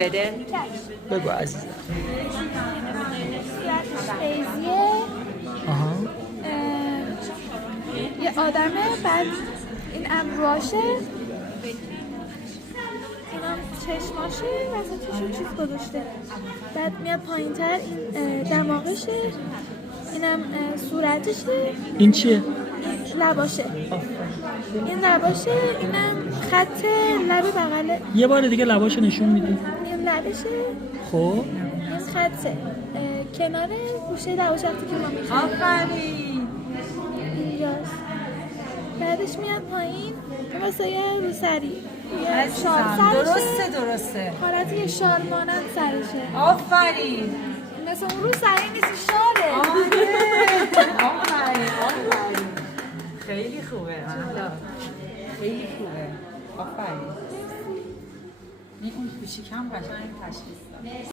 بده. بگو عزیزم. صورتش قیزیه. آها. یه آدمه، بعد این ابروهاشه، اینم چشماشه، وسطشون چیز گذاشته. بعد میاد پایین تر، این دماغشه، اینم صورتشه، این چیه؟ لباشه. این لباشه، اینم خط لب بغله. یه بار دیگه لباشو نشون میدی. این لبشه، خب این خطه کنار گوشه لباش وقتی که ما میخوام آفرین. اینجاست. بعدش میاد پایین واسه یه روسری، یه شال عزیزم سرشه، درسته. حالت یه شال مانند سرشه. آفرین. مثل اون روسری نیست، شاله. آفرین. خیلی خوبه. خیلی خوبه. آفرین. این اون کوچیکم قشنگ تشخیص داد.